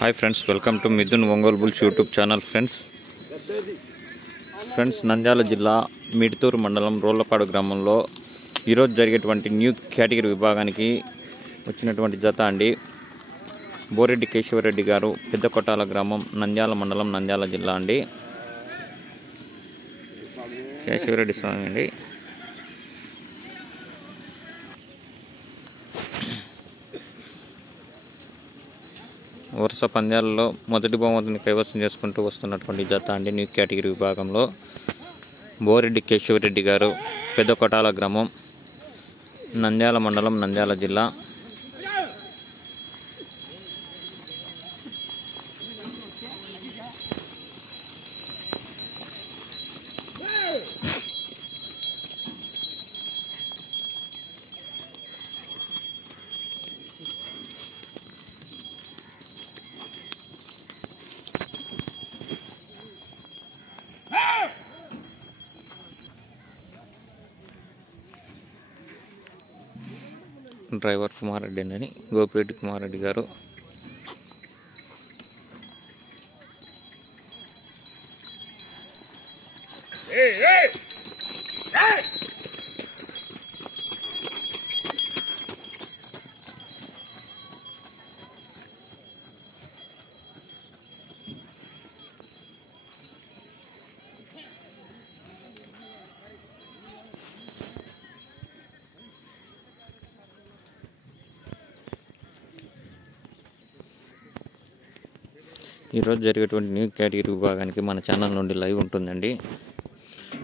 Hi friends welcome to Mithun Ongole bulls YouTube channel friends Nandyal జిల్లా మిడ్తూరు మండలం రోళ్లపాడు గ్రామంలో ఈ రోజు జరిగేటువంటి న్యూ కేటగిరీ విభాగానికి వచ్చినటువంటి జత అండి బోరెడ్డి కేశవరెడ్డి గారు పెద్దకొట్టాల గ్రామం నంద్యాల మండలం నంద్యాల జిల్లా అండి కేశవరెడ్డి స్వామి అండి వరుస పంద్యాలలో మొదటి బహుమతిని కైవసం చేసుకుంటూ వస్తున్నటువంటి జత అండి న్యూ కేటగిరీ విభాగంలో బోరెడ్డి కేశవరెడ్డి గారు పెద్దకొట్టాల గ్రామం నంద్యాల మండలం నంద్యాల జిల్లా డ్రైవర్ కుమార్ రెడ్డి అని గోపిరెడ్డి కుమార్ రెడ్డి గారు ఈరోజు జరిగేటువంటి న్యూ కేటగిరీ విభాగానికి మన ఛానల్ నుండి లైవ్ ఉంటుందండి.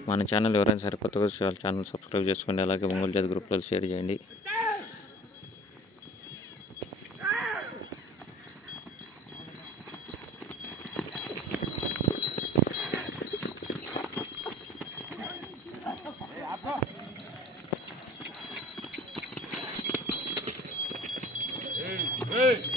మన ఛానల్ ఎవరైనా సరే కొత్తగా ఛానల్ సబ్స్క్రైబ్ చేసుకోండి. అలాగే ఒంగోలు జాతి గ్రూప్లో షేర్ చేయండి. Hey!